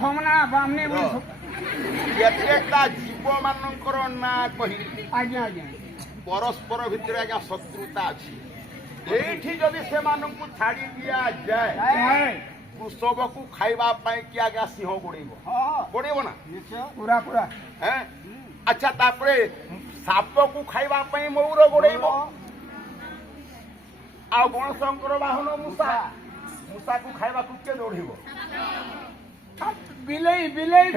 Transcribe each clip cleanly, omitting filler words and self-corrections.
ଭମନା ବାମନେ କେତେଟା ଜୀବ ମାନଙ୍କର ନାଁ କହିଲି ଆଜ୍ଞା ଆଜ୍ଞା ପରସ୍ପର ଭିତରେ ଆଜ୍ଞା ଶତ୍ରୁତା ଅଛି। ଏଇଠି ଯଦି ସେମାନଙ୍କୁ ଛାଡି ଦିଆଯାଏ କୃଷକକୁ ଖାଇବା ପାଇଁ କି ଆଜ୍ଞା ସିଂହ ଗୋଡେଇବ ଗୋଡେଇବ ନା ପୁରା ପୁରା ହେଁ ଆଚ୍ଛା ତାପରେ ସାପକୁ ଖାଇବା ପାଇଁ ମୟୁର ଗୋଡେଇବ ଆଉ ଗଣେଶଙ୍କର ବାହନ ମୂଷାକୁ ଖାଇବାକୁ କିଏ ଦୌଡ଼ିବ ବିଲେଇ ବିଲେଇ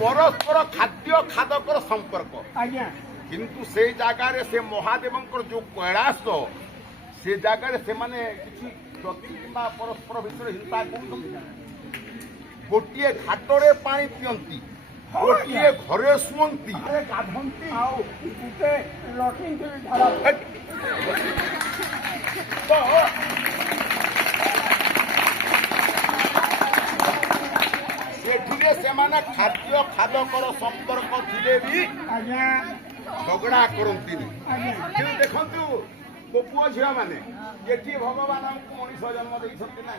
ପରସ୍ପର ଖାଦ୍ୟ ଖାଦକର ସମ୍ପର୍କ ଆଜ୍ଞା କିନ୍ତୁ ସେଇ ଜାଗାରେ ସେ ମହାଦେବଙ୍କର ଯୋଉ କୈଳାସ ସେ ଜାଗାରେ ସେମାନେ କିଛି ବ୍ୟକ୍ତି କିମ୍ବା ପରସ୍ପର ଭିତରେ ହିଂସା କରୁଛନ୍ତି। ଗୋଟିଏ ଘାଟରେ ପାଣି ପିଅନ୍ତି ଗୋଟିଏ ଘରେ ଶୁଅନ୍ତି ଗାଧନ୍ତି ଆଉ ଗୋଟେ ଲଟିନ୍ ଝାଡ଼ା ସେଠିରେ ସେମାନେ ଖାଦ୍ୟ ଖାଦକର ସମ୍ପର୍କ ଥିଲେ ବି ଆଜ୍ଞା ଝଗଡ଼ା କରନ୍ତିନି। ଆଜ୍ଞା କିନ୍ତୁ ଦେଖନ୍ତୁ ମୋ ପୁଅ ଝିଅ ମାନେ ଏଠି ଭଗବାନ ଆମକୁ ମଣିଷ ଜନ୍ମ ଦେଇଛନ୍ତି ନା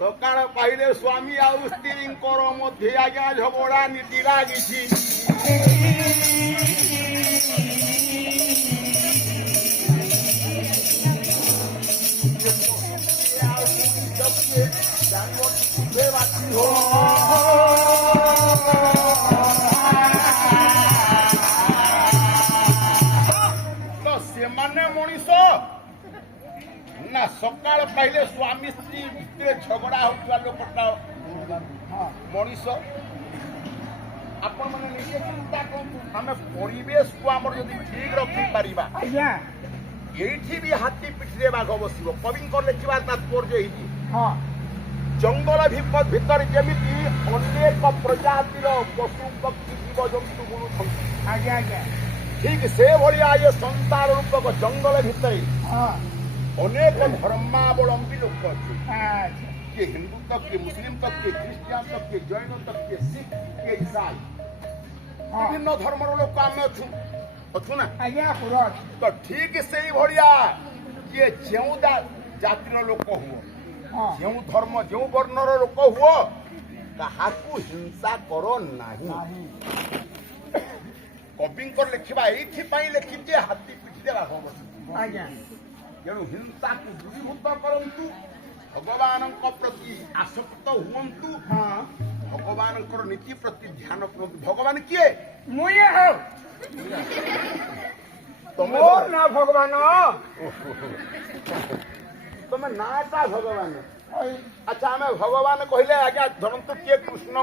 ସକାଳ ପାଇଲେ ସ୍ୱାମୀ ଆଉ ସ୍ତ୍ରୀଙ୍କର ମଧ୍ୟରେ ଆଜ୍ଞା ଝଗଡ଼ା ନୀତି ଲାଗିଛି। ସେମାନେ ମଣିଷ ନା ସକାଳ ପାଇଲେ ସ୍ୱାମୀ ସ୍ତ୍ରୀ ଭିତରେ ଝଗଡ଼ା ହଉଥିବା ଲୋକଟା ମଣିଷ। ଆପଣ ମାନେ ନିଜେ ଚିନ୍ତା କରନ୍ତୁ ଆମେ ପରିବେଶକୁ ଆମର ଯଦି ଠିକ ରଖିପାରିବା ଆଜ୍ଞା ଏଇଠି ବି ହାତୀ ପିଠିରେ ବାଘ ବସିବ। କବିଙ୍କ ଲେଖିବା ତାତ୍ପର୍ଯ୍ୟ ହେଇଛି ହଁ ଜଙ୍ଗଲ ଭିତରେ ଯେମିତି ଅନେକ ପ୍ରଜାତିର ପଶୁ ପକ୍ଷୀ ଜୀବଜନ୍ତୁ ବୁଲୁଛନ୍ତି ଆଜ୍ଞା ଆଜ୍ଞା ଠିକ ସେଭଳିଆ ଏ ସଂସାର ରୂପକ ଜଙ୍ଗଲ ଭିତରେ ହଁ ଅନେକ ଧର୍ମାବଲମ୍ବୀ ଲୋକ ଅଛନ୍ତି। ଆଚ୍ଛା କିଏ ହିନ୍ଦୁ ତ କିଏ ମୁସଲିମ ତ କିଏ ଖ୍ରୀଷ୍ଟିଆନ ତ କିଏ ଜୈନ ତ କିଏ ଶିଖ କିଏ ଇସାଇ ବିଭିନ୍ନ ଧର୍ମର ଲୋକ ଆମେ ଅଛୁ ନା ଆଜ୍ଞା ପୁରା ଅଛି ତ ଠିକ ସେଇଭଳିଆ କିଏ ଯେଉଁ ଜାତିର ଲୋକ ହୁଅ ଯେଉଁ ଧର୍ମ ଯେଉଁ ବର୍ଣ୍ଣର ଲୋକ ହୁଅ କାହାକୁ ହିଂସା କର ନାହିଁ। କବିଙ୍କର ଲେଖିବା ଏଇଥିପାଇଁ ଲେଖିଛି ହାତୀ ପିଠିରେ ବାଘ ବସିଛି। ଆଜ୍ଞା ତେଣୁ ହିଂସାକୁ ଦୂରୀଭୂତ କରନ୍ତୁ ଭଗବାନଙ୍କ ପ୍ରତି ଆସକ୍ତ ହୁଅନ୍ତୁ ଭଗବାନଙ୍କର ନୀତି ପ୍ରତି ଧ୍ୟାନ କରନ୍ତୁ। ଭଗବାନ କିଏ ମୁଇଁ ହଉ ତମେ ନା ଭଗବାନ ତମେ ନାଟା ଭଗବାନ। ଆଚ୍ଛା ଆମେ ଭଗବାନ କହିଲେ ଆଜ୍ଞା ଧରନ୍ତୁ କିଏ କୃଷ୍ଣ